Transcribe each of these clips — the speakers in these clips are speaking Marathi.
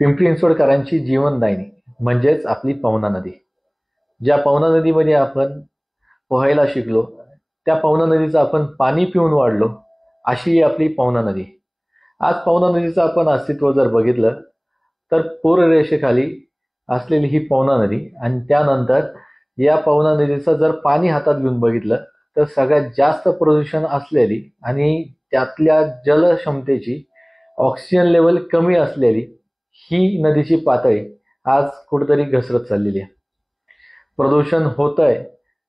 पिंपरी चिंचवडकरांची जीवनदायिनी म्हणजेच आपली पवना नदी. ज्या पवना नदीमध्ये आपण पोहायला शिकलो, त्या पवना नदीचं आपण पाणी पिऊन वाढलो, अशी ही आपली पवना नदी. आज पवना नदीचं आपण अस्तित्व जर बघितलं तर पूररेषेखाली असलेली ही पवना नदी आणि त्यानंतर या पवना नदीचं जर पाणी हातात घेऊन बघितलं तर सगळ्यात जास्त प्रदूषण असलेली आणि त्यातल्या जलक्षमतेची ऑक्सिजन लेवल कमी असलेली ही नदीची पातळी आज कुठेतरी घसरत चाललेली आहे. प्रदूषण होतंय,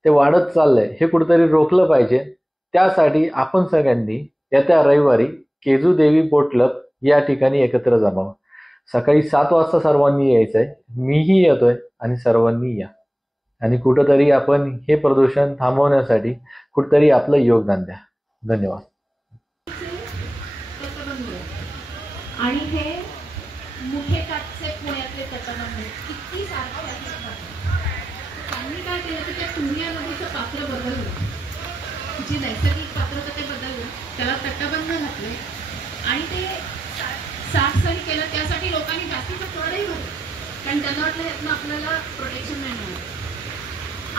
ते वाढत चाललंय, हे कुठेतरी रोखलं पाहिजे. त्यासाठी आपण सगळ्यांनी येत्या रविवारी केजू देवी बोट क्लब या ठिकाणी एकत्र जमावं. सकाळी 7 वाजता सर्वांनी यायचंय. मीही येतोय आणि सर्वांनी या आणि कुठेतरी आपण हे प्रदूषण थांबवण्यासाठी कुठेतरी आपलं योगदान द्या. धन्यवाद. आणि हे मुखे काटचे पुण्यातले तटबंध किती सारखे त्यांनी काय केलं की त्या तुंग्या नदीचं पात्र बदललं, जी नैसर्गिक पात्र होतं ते बदललं, त्याला तटबंध घातले आणि ते 60 साली केलं. त्यासाठी लोकांनी जास्तीचं करही भरलं, कारण त्यांना वाटलं यातनं आपल्याला प्रोटेक्शन नाही मिळत.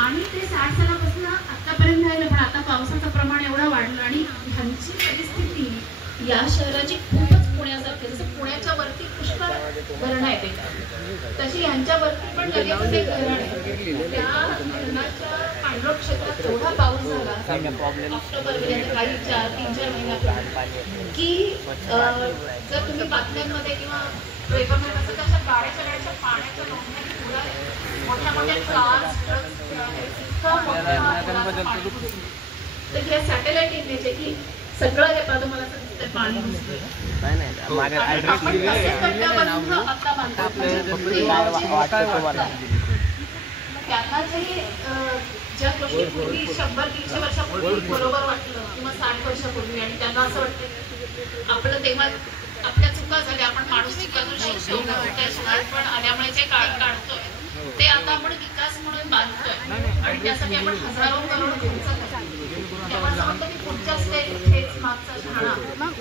आणि ते 60 सालापासून आतापर्यंत राहिलं. पण आता पावसाचं प्रमाण एवढं वाढलं आणि ह्यांची परिस्थिती या शहराची खूपच पुण्यासारखी, जसं पुण्याच्या वरती पुष्कळ धरणं आहे तशी यांच्यावरती पण लगेच ते धरण आहे. त्या धरणाच्या पांढरट क्षेत्रात एवढा पाऊस झाला ऑक्टोबर काही 3-4 महिन्यापूर्वी की जर तुम्ही बातम्यांमध्ये किंवा पेपरमध्ये असं तशा गाड्याच्या पाण्याच्या नोंदणी मोठ्या मोठ्या कार्स ट्रक्स तर ह्या सॅटेलाइट इमेज आहे की सगळं हे तुम्हाला पाणी त्यांना ज्या गोष्टी पूर्वी 100-150 वर्षापूर्वी बरोबर वाटलं किंवा 60 वर्षापूर्वी आणि त्यांना असं वाटतं आपलं तेव्हा आपल्या चुका झाल्या, आपण माणूस चुकातून शिकतो, पण आल्यामुळे जे काढतोय ते आता आपण विकास म्हणून बांधतोय आणि त्यासाठी आपण हजारो करोड खर्च करतो. तेव्हा असं वाटतं की पुढच्या स्टेज हेच मागचा शहाणा,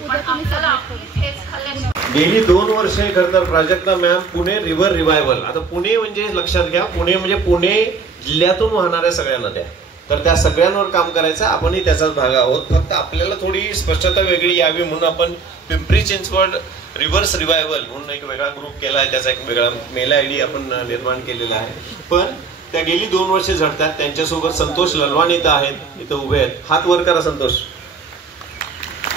पण आपल्याला आपली हेच खाल्ल्याशिवाय. गेली 2 वर्षे खरं तर Prajakta ma'am Pune river revival. आता पुणे म्हणजे लक्षात घ्या, पुणे म्हणजे पुणे जिल्ह्यातून वाहणाऱ्या सगळ्या नद्या, तर त्या सगळ्यांवर काम करायचं. आपणही त्याचाच भाग आहोत. फक्त आपल्याला थोडी स्पष्टता वेगळी यावी म्हणून आपण पिंपरी चिंचवड रिव्हर्स रिवायवल म्हणून एक वेगळा ग्रुप केला आहे. त्याचा एक वेगळा मेल आयडी आपण निर्माण केलेला आहे. पण त्या गेली 2 वर्षे झडतात. त्यांच्यासोबत संतोष ललवाणी इथं आहेत, इथं उभे आहेत. हात वर करा संतोष.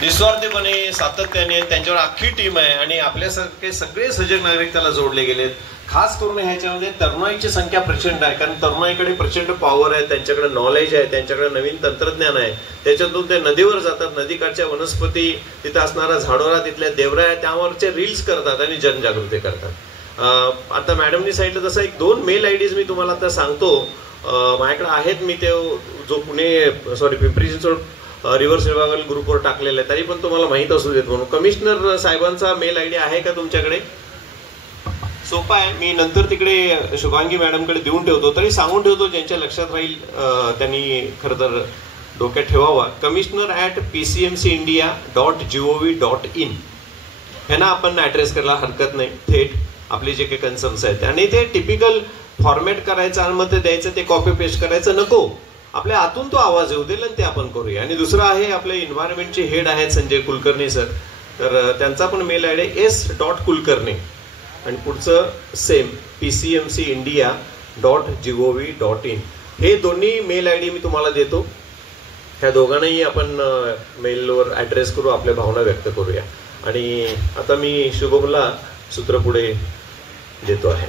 निस्वार्थीपणे सातत्याने त्यांच्यावर अख्खी टीम आहे आणि आपल्यासारखे सगळे सजग नागरिक त्याला जोडले गेलेत. खास करून ह्याच्यामध्ये तरुणाईची संख्या प्रचंड आहे, कारण तरुणाईकडे प्रचंड पॉवर आहे, त्यांच्याकडे नॉलेज आहे, त्यांच्याकडे नवीन तंत्रज्ञान आहे. त्याच्यातून ते नदीवर जातात, नदीकाठच्या वनस्पती, तिथं असणारा झाडोरा, तिथल्या देवरा आहे, त्यावरचे रील्स करतात आणि जनजागृती करतात. आता मॅडमनी सांगितलं तसं 1-2 मेल आयडीज मी तुम्हाला आता सांगतो. माझ्याकडे आहेत, मी ते जो पिंपरी चिंचवड रिव्हर्स रिवायवल ग्रुपवर टाकलेला आहे, तरी पण तुम्हाला माहित असू देत म्हणून. कमिशनर साहेबांचा मेल आयडी आहे का तुमच्याकडे? सोपा आहे, मी नंतर तिकडे शुभांगी मॅडमकडे देऊन ठेवतो. तरी सांगून ठेवतो, ज्यांच्या लक्षात राहील त्यांनी खरं तर डोक्यात ठेवावा. commissioner@pcmcindia.gov.in ह्यांना आपण ऍड्रेस करायला हरकत नाही. थेट आपले जे काही कन्सर्न्स आहेत आणि ते टिपिकल फॉर्मॅट करायचं आणि मग ते द्यायचं, ते कॉपी पेस्ट करायचं नको. आपल्या आतून तो आवाज येऊ देईल आणि ते आपण करूया. आणि दुसरं आहे, आपले एन्व्हायरमेंटचे हेड आहेत संजय कुलकर्णी सर, तर त्यांचा पण मेल आयडी s.kulkarni आणि पुढचं सेम pcmcindia.gov.in. हे दोन्ही मेल आयडी मी तुम्हाला देतो. ह्या दोघांनाही आपण मेलवर ऍड्रेस करू, आपल्या भावना व्यक्त करूया. आणि आता मी शुभमला सूत्र पुढे देतो आहे.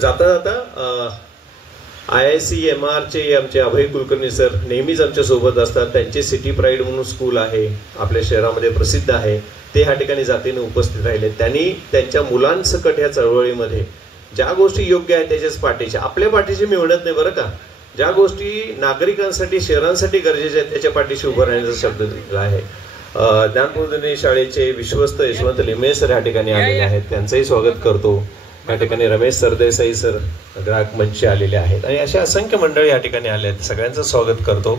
जाता जाता IICMR आमचे अभय कुलकर्णी सर नेहमीच आमच्या सोबत असतात. त्यांचे सिटी प्राईड म्हणून स्कूल आहे, आपल्या शहरामध्ये प्रसिद्ध आहे. ते ह्या ठिकाणी जातीने उपस्थित राहिले. त्यांनी त्यांच्या मुलांसकट ह्या चळवळीमध्ये ज्या गोष्टी योग्य आहेत त्याच्याच पाठीचे, आपल्या पाठीशी मी म्हणत नाही बरं का, ज्या गोष्टी नागरिकांसाठी शहरांसाठी गरजेच्या आहेत त्याच्या पाठीशी उभं राहण्याचा शब्द दिला आहे. ज्ञानप्रबोधिनी शाळेचे विश्वस्त यशवंत लिमये सर ह्या ठिकाणी आलेले आहेत, त्यांचंही स्वागत करतो. या ठिकाणी रमेश सरदेसाई सर ग्राहक मंचचे आलेले आहेत आणि अशा असंख्य मंडळी या ठिकाणी आले आहेत. सगळ्यांचं स्वागत करतो.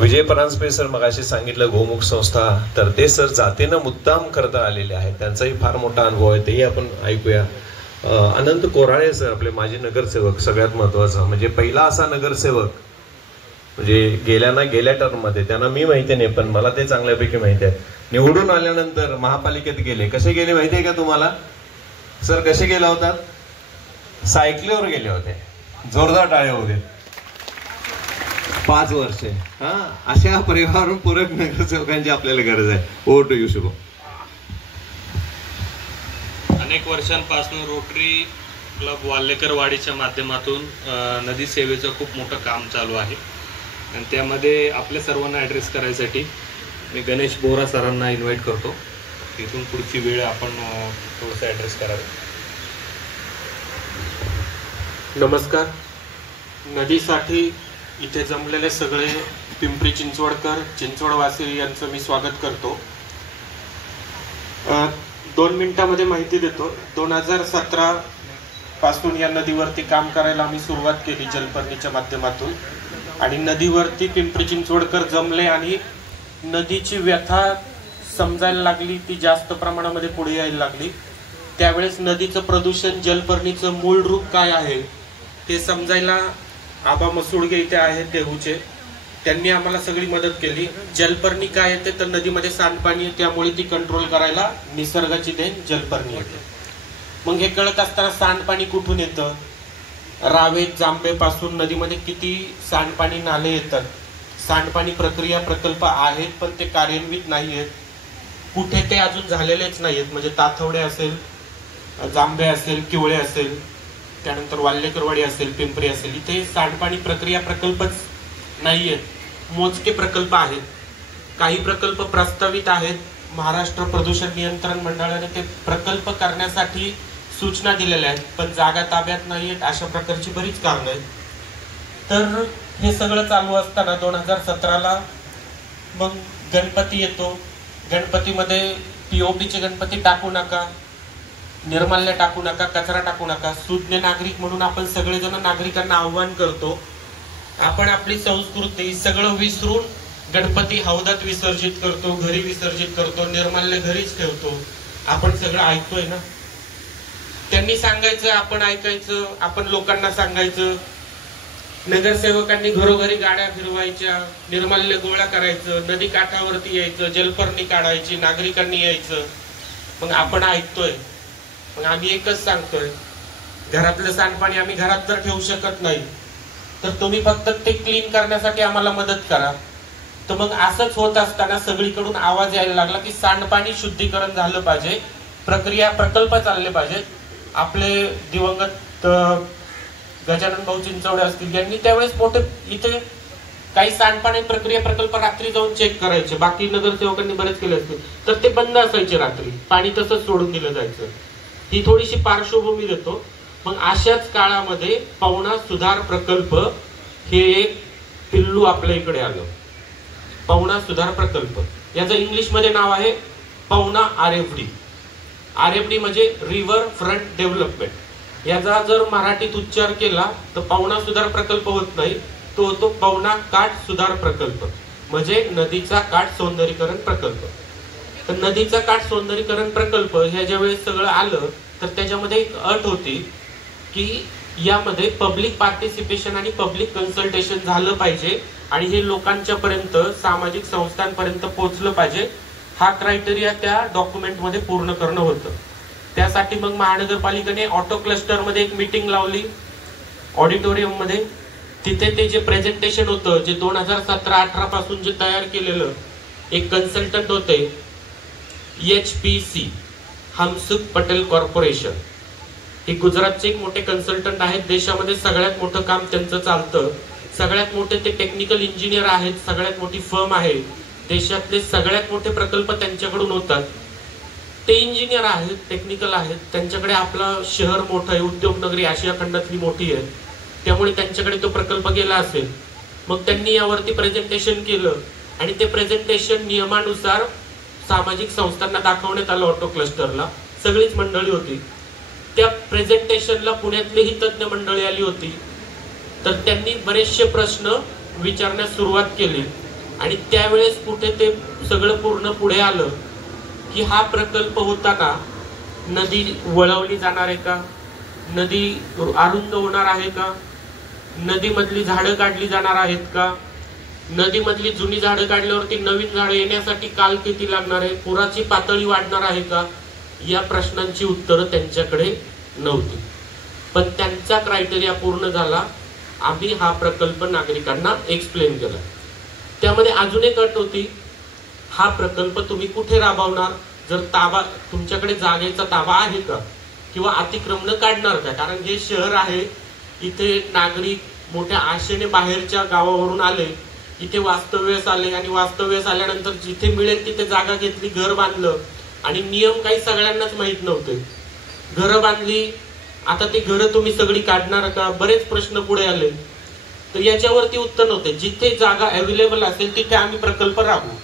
विजय परांजपे सर मगाशी सांगितलं गोमुख संस्था, तर ते सर जातीनं मुद्दाम करता आलेले आहेत, त्यांचाही फार मोठा अनुभव आहे, तेही आपण ऐकूया. अनंत कोराळे सर आपले माजी नगरसेवक, सगळ्यात महत्वाचं म्हणजे पहिला असा नगरसेवक म्हणजे गेल्या टर्म मध्ये, त्यांना मी माहिती नाही पण मला ते चांगल्यापैकी माहिती आहे, निवडून आल्यानंतर महापालिकेत गेले. कसे गेले माहिती आहे का तुम्हाला सर? कसे गेला होतात? सायकलीवर गेले होते. जोरदार टाळे होते. 5 वर्षे. अशा परिवारपूरक नगरसेवकांची आपल्याला गरज आहे. Over to you Shubham. अनेक वर्षांपासून रोटरी क्लब वाल्हेकर वाडीच्या माध्यमातून नदी सेवेचं खूप मोठं काम चालू आहे आणि त्यामध्ये आपल्या सर्वांना ॲड्रेस करायसाठी मी गणेश बोरा सरांना इन्व्हाइट करतो. तिथून पुढची वेळ आपण थोडंसं ॲड्रेस करावे. नमस्कार. नदीसाठी इथे जमलेले सगळे पिंपरी चिंचवडकर, चिंचवडवासी यांचं मी स्वागत करतो. 2 मिनिटांमध्ये माहिती देतो. 2017 पासून या नदीवरती काम करायला आम्ही सुरुवात केली जलपर्णीच्या माध्यमातून आणि नदीवरती पिंपरी चिंचवडकर जमले आणि नदीची व्यथा समजायला लागली, ती जास्त प्रमाणामध्ये पुढे यायला लागली. त्यावेळेस नदीचं प्रदूषण, जलपर्णीचं मूळ रूप काय आहे ते समजायला आबा मसुडगे इथे आहेत देहूचे, त्यांनी आम्हाला सगळी मदत केली. जलपर्णी काय येते तर नदीमध्ये सांडपाणी आहे, त्यामुळे ती कंट्रोल करायला निसर्गाची देण जलपर्णी येते. मग हे कळत असताना सांडपाणी कुठून येतं? रावेत, जांभेपासून नदीमध्ये किती सांडपाणी नाले येतात. सांडपाणी प्रक्रिया प्रकल्प आहेत पण ते कार्यान्वित नाही आहेत. कुठे ते अजून झालेलेच नाहीत. म्हणजे ताथवडे असेल, जांभे असेल, किवळे असेल, त्यानंतर वाल्हेकरवाडी असेल, पिंपरी असेल, इथे सांडपाणी प्रक्रिया प्रकल्पच नाहीयेत. मोजके प्रकल्प आहेत. काही प्रकल्प प्रस्तावित आहेत. महाराष्ट्र प्रदूषण नियंत्रण मंडळाने ते प्रकल्प करण्यासाठी सूचना दिलेल्या आहेत पण जागा ताब्यात नाहीयेत. अशा प्रकारची बरीच कारणं आहेत. तर हे सगळं चालू असताना 2017ला मग गणपती येतो. गणपतीमध्ये पीओपीचे गणपती टाकू नका, निर्माल्य टाकू नका, कचरा टाकू नका. सुज्ञ नागरिक म्हणून आपण सगळेजण नागरिकांना आव्हान करतो. आपण आपली संस्कृती सगळं विसरून गणपती हौदात विसर्जित करतो, घरी विसर्जित करतो, निर्माल्य घरीच ठेवतो. आपण सगळं ऐकतोय ना. त्यांनी सांगायचं, आपण ऐकायचं, आपण लोकांना सांगायचं. नगरसेवकांनी घरोघरी गाड्या फिरवायच्या, निर्माल्य गोळा करायचं, नदी काठावरती यायचं, जलपर्णी काढायची, नागरिकांनी यायचं. मग आपण ऐकतोय. मग आम्ही एकच सांगतोय, घरातलं सांडपाणी आम्ही घरात तर ठेवू शकत नाही, तर तुम्ही फक्त ते क्लीन करण्यासाठी आम्हाला मदत करा. तर मग असंच होत असताना सगळीकडून आवाज यायला लागला की सांडपाणी शुद्धीकरण झालं पाहिजे, प्रक्रिया प्रकल्प चालले पाहिजेत. आपले दिवंगत गजानन भाऊ चिंचवडे असतील, यांनी त्यावेळेस मोठे इथे काही सांडपाणी प्रक्रिया प्रकल्प रात्री जाऊन चेक करायचे. बाकी नगरसेवकांनी बरेच केले असतील, तर ते बंद असायचे. रात्री पाणी तसंच सोडून दिलं जायचं. ही थोडीशी पार्श्वभूमी देतो. मग अशाच काळामध्ये पवना सुधार प्रकल्प हे एक पिल्लू आपल्या इकडे आलं. पवना सुधार प्रकल्प, याचं इंग्लिशमध्ये नाव आहे पवना RFD. RFD म्हणजे रिव्हर फ्रंट डेव्हलपमेंट. याचा जर मराठीत उच्चार केला तर पवना सुधार प्रकल्प होत नाही, तो होतो पवना काठ सुधार प्रकल्प, म्हणजे नदीचा काठ सौंदर्यीकरण प्रकल्प. तर नदीचा काठ सौंदर्यीकरण प्रकल्प ह्या ज्या वेळेस सगळं आलं तर त्याच्यामध्ये एक अट होती की यामध्ये पब्लिक पार्टिसिपेशन आणि पब्लिक कन्सल्टेशन झालं पाहिजे आणि हे लोकांच्या पर्यंत, सामाजिक संस्थांपर्यंत पोहोचलं पाहिजे. हा क्रायटेरिया त्या डॉक्युमेंटमध्ये पूर्ण करणं होतं. त्यासाठी मग महानगरपालिकेने ऑटो क्लस्टरमध्ये एक मीटिंग लावली ऑडिटोरियम मध्ये. तिथे ते जे प्रेझेंटेशन होतं, जे 2017-18 पासून जे तयार केलेलं, एक कन्सल्टंट होते HPC, हमसुख पटेल कॉर्पोरेशन. हे गुजरातचे एक मोठे कन्सल्टंट आहेत. देशामध्ये सगळ्यात मोठं काम त्यांचं चालतं. सगळ्यात मोठे ते टेक्निकल इंजिनियर आहेत. सगळ्यात मोठी फर्म आहे. देशातले सगळ्यात मोठे प्रकल्प त्यांच्याकडून होतात. ते इंजिनियर आहेत, टेक्निकल आहेत. त्यांच्याकडे आपलं शहर मोठं आहे, उद्योगनगरी आशिया खंडातली मोठी आहे, त्यामुळे त्यांच्याकडे तो प्रकल्प गेला असेल. मग त्यांनी यावरती प्रेझेंटेशन केलं आणि ते प्रेझेंटेशन नियमानुसार सामाजिक संस्थांना दाखवण्यात आलं. ऑटो क्लस्टरला सगळीच मंडळी होती. त्या प्रेझेंटेशनला पुण्यातली ही तज्ञ मंडळी आली होती. तर त्यांनी बरेचसे प्रश्न विचारण्यास सुरुवात केली आणि त्यावेळेस कुठे ते सगळं पूर्ण पुढे आलं की हा प्रकल्प होताना नदी वळवली जाणार आहे का, नदी अरुंद होणार आहे का, नदीमधली झाडं काढली जाणार आहेत का, नदीमधली जुनी झाडं काढल्यावरती नवीन झाडं येण्यासाठी काल किती लागणार आहे, पुराची पातळी वाढणार आहे का, या प्रश्नांची उत्तरं त्यांच्याकडे नव्हती. पण त्यांचा क्रायटेरिया पूर्ण झाला. आम्ही हा प्रकल्प नागरिकांना एक्सप्लेन केला. त्यामध्ये अजून एक अट होती, हा प्रकल्प तुम्ही कुठे राबवणार, जर ताबा तुमच्याकडे जागेचा ताबा आहे का, किंवा अतिक्रमण काढणार का. कारण हे शहर आहे, इथे नागरिक मोठ्या आशेने बाहेरच्या गावावरून आले, इथे वास्तव्यास आले आणि वास्तव्यास आल्यानंतर जिथे मिळेल तिथे जागा घेतली, घर बांधलं आणि नियम काही सगळ्यांनाच माहित नव्हते. घरं बांधली, आता ती घरं तुम्ही सगळी काढणार का, बरेच प्रश्न पुढे आले. तर याच्यावरती उत्तर नव्हते. जिथे जागा अवेलेबल असेल तिथे आम्ही प्रकल्प राबवू.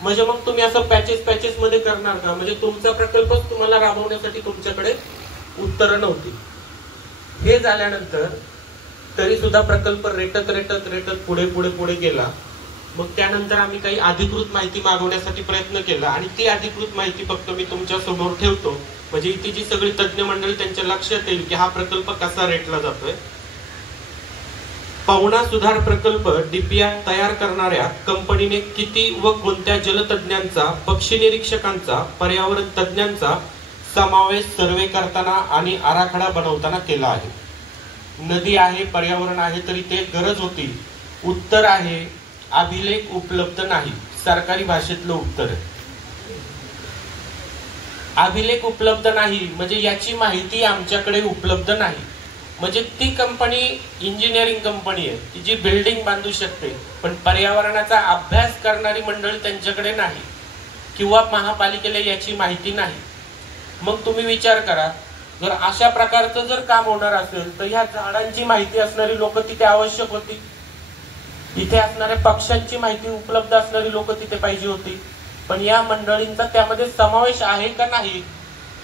म्हणजे मग तुम्ही असं पॅचेस मध्ये करणार का, म्हणजे तुमचा प्रकल्पच तुम्हाला राबवण्यासाठी तुमच्याकडे उत्तरं नव्हती. हे झाल्यानंतर तरी सुद्धा प्रकल्प रेटत पुढे गेला. मग त्यानंतर आम्ही काही अधिकृत माहिती मागवण्यासाठी प्रयत्न केला आणि ती अधिकृत माहिती फक्त मी तुमच्या समोर ठेवतो, म्हणजे इथे जी सगळी तज्ञ मंडळी त्यांच्या लक्षात येईल की हा प्रकल्प कसा रेटला जातोय. पवना सुधार प्रकल्प डीपीआर तयार करणाऱ्या कंपनीने किती व कोणत्या जलतज्ञांचा, पक्षी निरीक्षकांचा, पर्यावरण तज्ञांचा समावेश सर्वे करताना आणि आराखडा बनवताना केला आहे. नदी आहे, पर्यावरण आहे, तरी ते गरज होती. उत्तर आहे अभिलेख उपलब्ध नाही. सरकारी भाषेतलं उत्तर आहे. अभिलेख उपलब्ध नाही म्हणजे याची माहिती आमच्याकडे उपलब्ध नाही. म्हणजे ती कंपनी इंजिनिअरिंग कंपनी आहे, ती जी बिल्डिंग बांधू शकते, पण पर्यावरणाचा अभ्यास करणारी मंडळी त्यांच्याकडे नाही, किंवा महापालिकेला याची माहिती नाही. मग तुम्ही विचार करा, जर अशा प्रकारचं जर काम होणार असेल तर ह्या झाडांची माहिती असणारी लोक तिथे आवश्यक होती, इथे असणाऱ्या पक्ष्यांची माहिती उपलब्ध असणारी लोक तिथे पाहिजे होती. पण या मंडळींचा त्यामध्ये समावेश आहे का नाही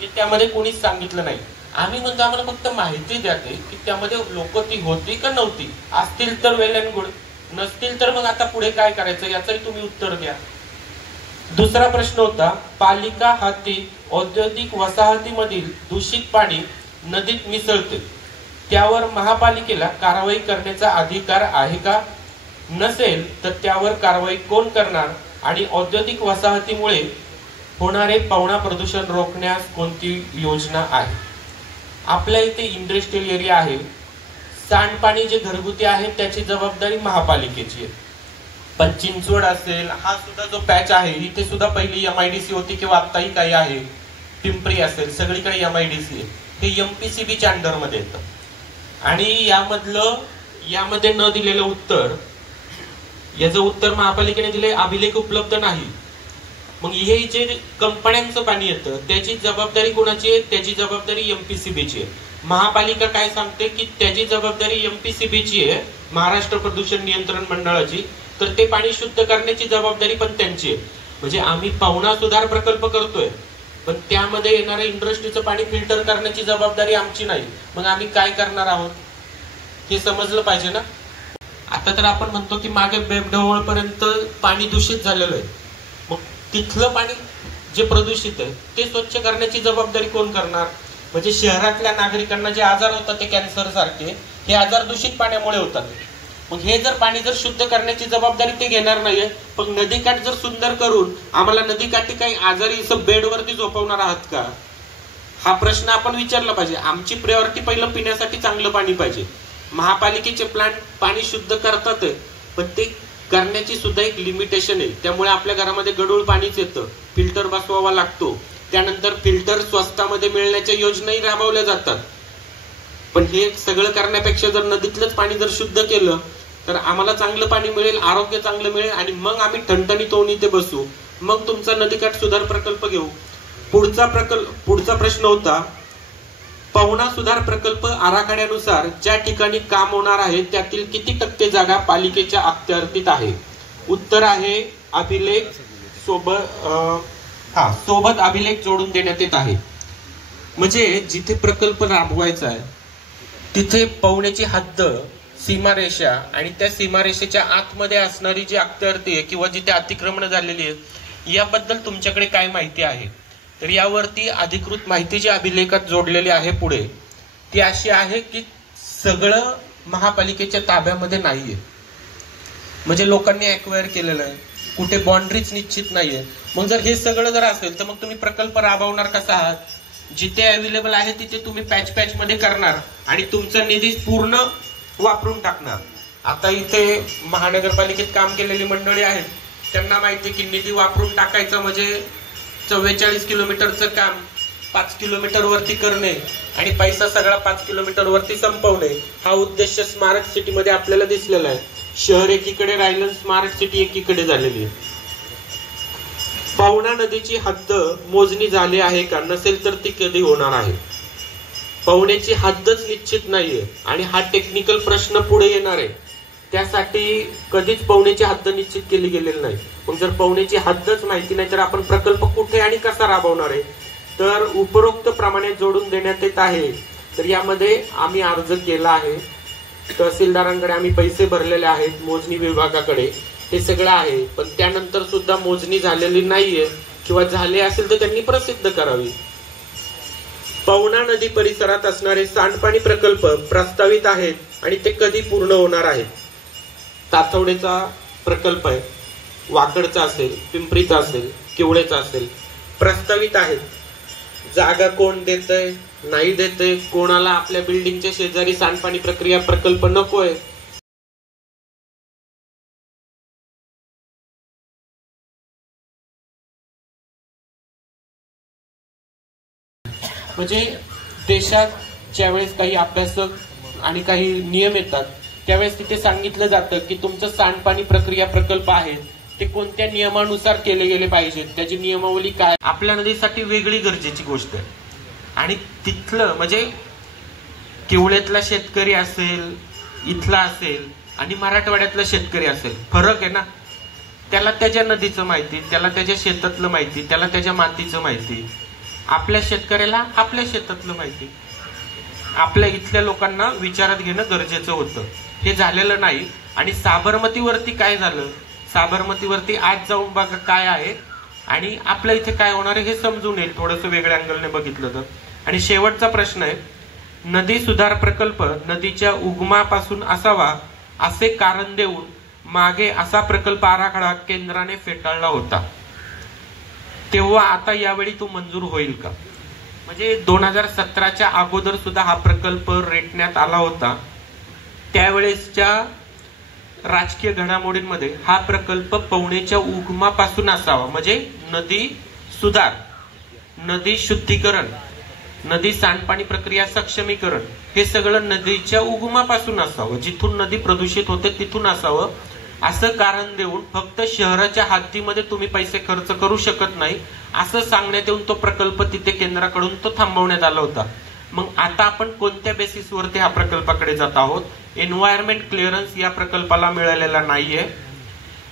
हे त्यामध्ये कोणीच सांगितलं नाही. आम्ही म्हणतो आम्हाला फक्त माहिती द्या की त्यामध्ये लोक ती होती का नव्हती. असतील तर वेल अँड गुड, नसतील तर मग आता पुढे काय करायचं याचंही तुम्ही उत्तर द्या. दुसरा प्रश्न होता, पालिका हाती औद्योगिक वसाहतीमधील दूषित पाणी नदीत मिसळते, त्यावर महापालिकेला कारवाई करण्याचा अधिकार आहे का, नसेल तर त्यावर कारवाई कोण करणार आणि औद्योगिक वसाहतीमुळे होणारे पवना प्रदूषण रोखण्यास कोणती योजना आहे. आपल्या इथे इंडस्ट्रियल एरिया आहे, सांडपाणी जे घरगुती आहे त्याची जबाबदारी महापालिकेची आहे. पण चिंचवड असेल, हा सुद्धा जो पॅच आहे, इथे सुद्धा पहिली MIDC होती किंवा आत्ताही काही आहे. पिंपरी असेल, सगळीकडे MIDC आहे. हे MPCBच्या अंडरमध्ये येतं. आणि यामध्ये न दिलेलं उत्तर, याचं उत्तर महापालिकेने दिले अभिलेख उपलब्ध नाही. मग हे जे कंपन्यांचं पाणी येतं त्याची जबाबदारी कोणाची आहे, त्याची जबाबदारी MPCBची आहे. महापालिका काय सांगते की त्याची जबाबदारी MPCBची आहे, महाराष्ट्र प्रदूषण नियंत्रण मंडळाची, तर ते पाणी शुद्ध करण्याची जबाबदारी पण त्यांची आहे. म्हणजे आम्ही पवना सुधार प्रकल्प करतोय, पण त्यामध्ये येणाऱ्या इंडस्ट्रीचं पाणी फिल्टर करण्याची जबाबदारी आमची नाही. मग आम्ही काय करणार आहोत हे समजलं पाहिजे ना. आता तर आपण म्हणतो की मागे बेबढवळपर्यंत पाणी दूषित झालेलं आहे, मग तिथलं पाणी जे प्रदूषित आहे ते स्वच्छ करण्याची जबाबदारी कोण करणार. म्हणजे शहरातल्या नागरिकांना जे आजार होतात ते कॅन्सर सारखे, हे आजार दूषित पाण्यामुळे होतात. मग हे जर पाणी जर शुद्ध करण्याची जबाबदारी ते घेणार नाहीये, पण नदीकाठ जर सुंदर करून आम्हाला नदीकाठी काही आजारी बेडवरती झोपवणार आहात का, हा प्रश्न आपण विचारला पाहिजे. आमची प्रायोरिटी पहिलं पिण्यासाठी चांगलं पाणी पाहिजे. महापालिकेचे प्लांट पाणी शुद्ध करतात, पण ते करण्याची सुद्धा एक लिमिटेशन आहे. त्यामुळे आपल्या घरामध्ये गढूळ पाणीच येतं, फिल्टर बसवावा लागतो. त्यानंतर फिल्टर स्वस्तामध्ये मिळण्याच्या योजनाही राबवल्या जातात. पण हे सगळं करण्यापेक्षा जर नदीतलंच पाणी जर शुद्ध केलं तर आम्हाला चांगलं पाणी मिळेल, आरोग्य चांगलं मिळेल आणि मग आम्ही ठणठणीत होऊन इथे बसू, मग तुमचा नदीकाठ सुधार प्रकल्प घेऊ. पुढचा प्रश्न होता, पवना सुधार प्रकल्प आराखड्यानुसार ज्या ठिकाणी काम होणार आहे त्यातील किती टक्के जागा पालिकेच्या अखत्यारीत आहे. उत्तर आहे अभिलेख सोबत अभिलेख जोडून देण्यात येत आहे. म्हणजे जिथे प्रकल्प राबवायचा आहे तिथे पवण्याची हद्द सीमारेषा आणि त्या सीमारेषेच्या आतमध्ये असणारी जी अखत्यारती आहे किंवा जिथे अतिक्रमण झालेली आहे याबद्दल तुमच्याकडे काय माहिती आहे? तर यावरती अधिकृत माहिती जी अभिलेखात जोडलेली आहे पुढे ती अशी आहे की सगळं महापालिकेच्या ताब्यामध्ये नाहीये, म्हणजे लोकांनी ॲक्वायर केलेलं आहे, कुठे बाउंड्रीज निश्चित नाहीये. मग जर हे सगळं जर असेल तर मग तुम्ही प्रकल्प राबवणार कसा आहात? जिथे अवेलेबल आहे तिथे तुम्ही पॅच मध्ये करणार आणि तुमचा निधी पूर्ण वापरून टाकणार. आता इथे महानगरपालिकेत काम केलेली मंडळी आहेत, त्यांना माहिती की निधी वापरून टाकायचं म्हणजे 44 किलोमीटरचं काम 5 किलोमीटर वरती करणे आणि पैसा सगळा 5 किलोमीटर वरती संपवणे हा उद्देश स्मार्ट सिटीमध्ये आपल्याला दिसलेला आहे. शहर एकीकडे राहिलं, स्मार्ट सिटी एकीकडे झालेली आहे. पवना नदीची हद्द मोजणी झाली आहे का? नसेल तर ती कधी होणार आहे? पवण्याची हद्दच निश्चित नाहीये आणि हा टेक्निकल प्रश्न पुढे येणार आहे. त्यासाठी कधीच पवण्याची हद्द निश्चित केली गेलेली नाही. पण जर पवण्याची हद्दच माहिती नाही तर आपण प्रकल्प कुठे आणि कसा राबवणार आहे? तर उपरोक्त प्रमाणे जोडून देण्यात येत आहे. तर यामध्ये आम्ही अर्ज केला आहे, तहसीलदारांकडे आम्ही पैसे भरलेले आहेत, मोजणी विभागाकडे हे सगळं आहे. पण त्यानंतर सुद्धा मोजणी झालेली नाहीये किंवा झाले असेल तर त्यांनी प्रसिद्ध करावी. पवना नदी परिसरात असणारे सांडपाणी प्रकल्प प्रस्तावित आहेत आणि ते कधी पूर्ण होणार आहेत? तातवडेचा प्रकल्प आहे, वाकडचा असेल, पिंपरीचा असेल, किवळेचा असेल, प्रस्तावित आहेत. जागा कोण देतंय, नाही देतंय, कोणाला आपल्या बिल्डिंगच्या शेजारी सांडपाणी प्रक्रिया प्रकल्प नकोय? म्हणजे देशात ज्यावेळेस काही अभ्यासक आणि काही नियम येतात त्यावेळेस तिथे सांगितलं जातं की तुमचं सांडपाणी प्रक्रिया प्रकल्प आहे ते कोणत्या नियमानुसार केले गेले पाहिजेत, त्याची नियमावली काय. आपल्या नदीसाठी वेगळी गरजेची गोष्ट आहे. आणि तिथलं म्हणजे किवळ्यातला शेतकरी असेल, इथला असेल आणि मराठवाड्यातला शेतकरी असेल, फरक आहे ना. त्याला त्याच्या नदीचं माहिती, त्याला त्याच्या शेतातलं माहिती, त्याला त्याच्या मातीचं माहिती. आपल्या शेतकऱ्याला आपल्या शेतातलं माहिती. आपल्या इथल्या लोकांना विचारात घेणं गरजेचं होतं. हे झालेलं नाही. आणि साबरमतीवरती काय झालं, साबरमतीवरती आज जाऊन बघा काय आहे आणि आपल्या इथे काय होणार आहे हे समजून येईल थोडंसं वेगळ्या अँगलने बघितलं तर. आणि शेवटचा प्रश्न आहे, नदी सुधार प्रकल्प नदीच्या उगमापासून असावा असे कारण देऊन मागे असा प्रकल्प आराखडा केंद्राने फेटाळला होता, तेव्हा आता यावेळी तो मंजूर होईल का? म्हणजे 2017च्या अगोदर सुद्धा हा प्रकल्प रेटण्यात आला होता. त्यावेळेसच्या राजकीय घडामोडींमध्ये हा प्रकल्प पवनेच्या उगमापासून असावा, म्हणजे नदी सुधार, नदी शुद्धीकरण, नदी सांडपाणी प्रक्रिया सक्षमीकरण हे सगळं नदीच्या उगमापासून असावं, जिथून नदी प्रदूषित होते तिथून असावं असं कारण देऊन फक्त शहराच्या हद्दीमध्ये तुम्ही पैसे खर्च करू शकत नाही असं सांगण्यात येऊन तो प्रकल्प तिथे केंद्राकडून तो थांबवण्यात आला होता. मग आता आपण कोणत्या बेसिसवरती हा प्रकल्पाकडे जात आहोत? एन्व्हायरमेंट क्लिअरन्स या प्रकल्पाला मिळालेला नाहीये.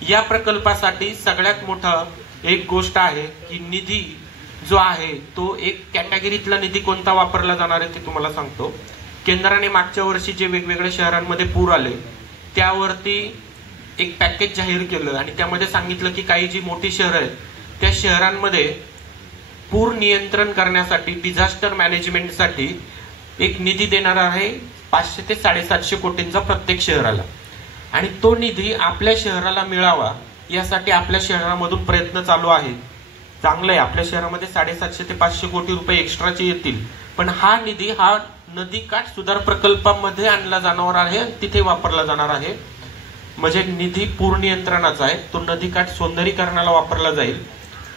या प्रकल्पासाठी सगळ्यात मोठा एक गोष्ट आहे की निधी जो आहे तो एक कॅटेगरीतला निधी कोणता वापरला जाणार आहे ते तुम्हाला सांगतो. केंद्राने मागच्या वर्षी जे वेगवेगळ्या शहरांमध्ये पूर आले त्यावरती एक पॅकेज जाहीर केलं आणि त्यामध्ये सांगितलं की काही जी मोठी शहरं आहेत त्या शहरांमध्ये पूर नियंत्रण करण्यासाठी, डिझास्टर मॅनेजमेंटसाठी एक निधी देणार आहे 500 ते 750 कोटींचा प्रत्येक शहराला. आणि तो निधी आपल्या शहराला मिळावा यासाठी आपल्या शहरामधून प्रयत्न चालू आहे. चांगलं आहे, आपल्या शहरामध्ये 750 ते 500 कोटी रुपये एक्स्ट्राचे येतील. पण हा निधी हा नदीकाठ सुधार प्रकल्पामध्ये आणला जाणार आहे, तिथे वापरला जाणार आहे. म्हणजे निधी पूर नियंत्रणाचा आहे, तो नदीकाठ सौंदर्यीकरणाला वापरला जाईल.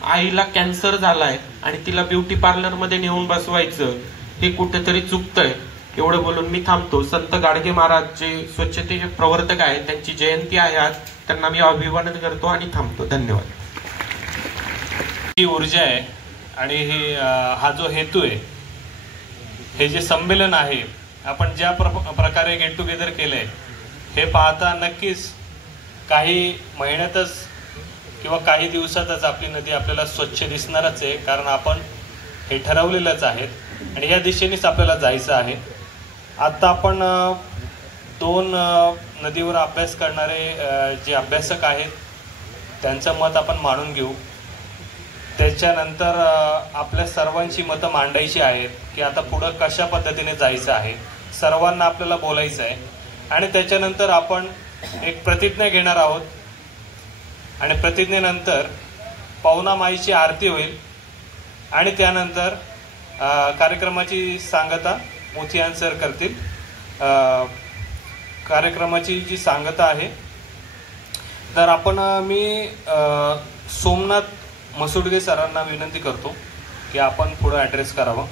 आईला कॅन्सर झालाय आणि तिला ब्युटी पार्लर मध्ये नेऊन बसवायचं हे कुठेतरी चुकतंय. एवढं बोलून मी थांबतो. संत गाडगे महाराज जे स्वच्छतेचे प्रवर्तक आहेत त्यांची जयंती आहे आज, त्यांना मी अभिवादन करतो आणि थांबतो. धन्यवाद. ही ऊर्जा आहे आणि हा जो हेतू आहे, हे जे संमेलन आहे आपण ज्या प्रकारे गेट टुगेदर केलंय हे पाहता नक्कीच काही महिन्यातच किंवा काही दिवसातच आपली नदी आपल्याला स्वच्छ दिसणारच आहे, कारण आपण हे ठरवलेलंच आहे आणि या दिशेनेच आपल्याला जायचं आहे. आता आपण दोन नदीवर अभ्यास करणारे जे अभ्यासक आहेत त्यांचं मत आपण मांडून घेऊ. त्याच्यानंतर आपल्या सर्वांची मतं मांडायची आहेत की आता पुढं कशा पद्धतीने जायचं आहे, सर्वांना आपल्याला बोलायचं आहे. आणि त्याच्यानंतर आपण एक प्रतिज्ञा घेणार आहोत आणि प्रतिज्ञेनंतर पवना माईची आरती होईल आणि त्यानंतर कार्यक्रमाची सांगता मोथियान सर करतील. कार्यक्रमाची जी सांगता आहे तर आपण मी सोमनाथ मसुडगे सरांना विनंती करतो की आपण पुढे ॲड्रेस करावं.